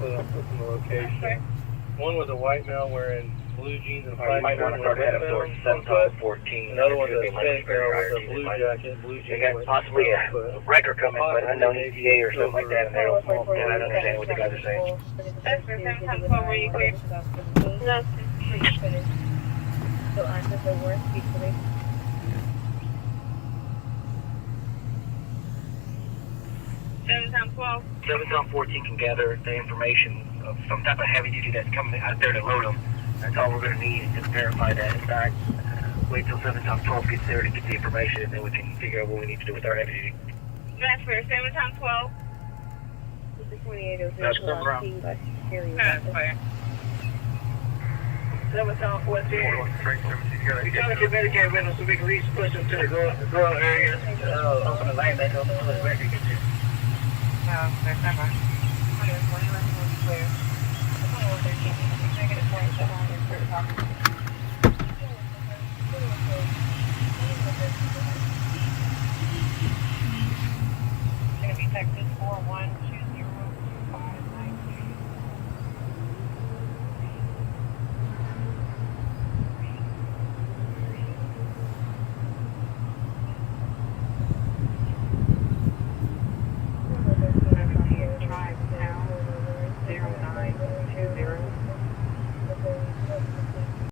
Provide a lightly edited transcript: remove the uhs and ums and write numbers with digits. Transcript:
put them the location. Okay. One was a white male wearing blue jeans and You white might want to start heading towards 7-14. Another one's a It's gonna be Hispanic male with a much blue bigger. jacket, blue They jeans. got with possibly a wrecker coming, but unknown ETA or something like that, and they're all and I don't understand what the guys are saying. That's for 7 times 12, were you clear? No. So answer the word peacefully. 7 times 12. 7-14 can gather the information of some type of heavy duty that's coming out there to load them. That's all we're going to need is to verify that. In fact, wait till 7-12 gets there to get the information, and then we can figure out what we need to do with our heavy duty. Transfer 7 times 12. That's come around. That's clear. 7 times 14. We're trying to get Medicaid with them so we can at least push them to the rural areas, open the lane back up so the record gets in. No, there's never. Clear. Negative 47.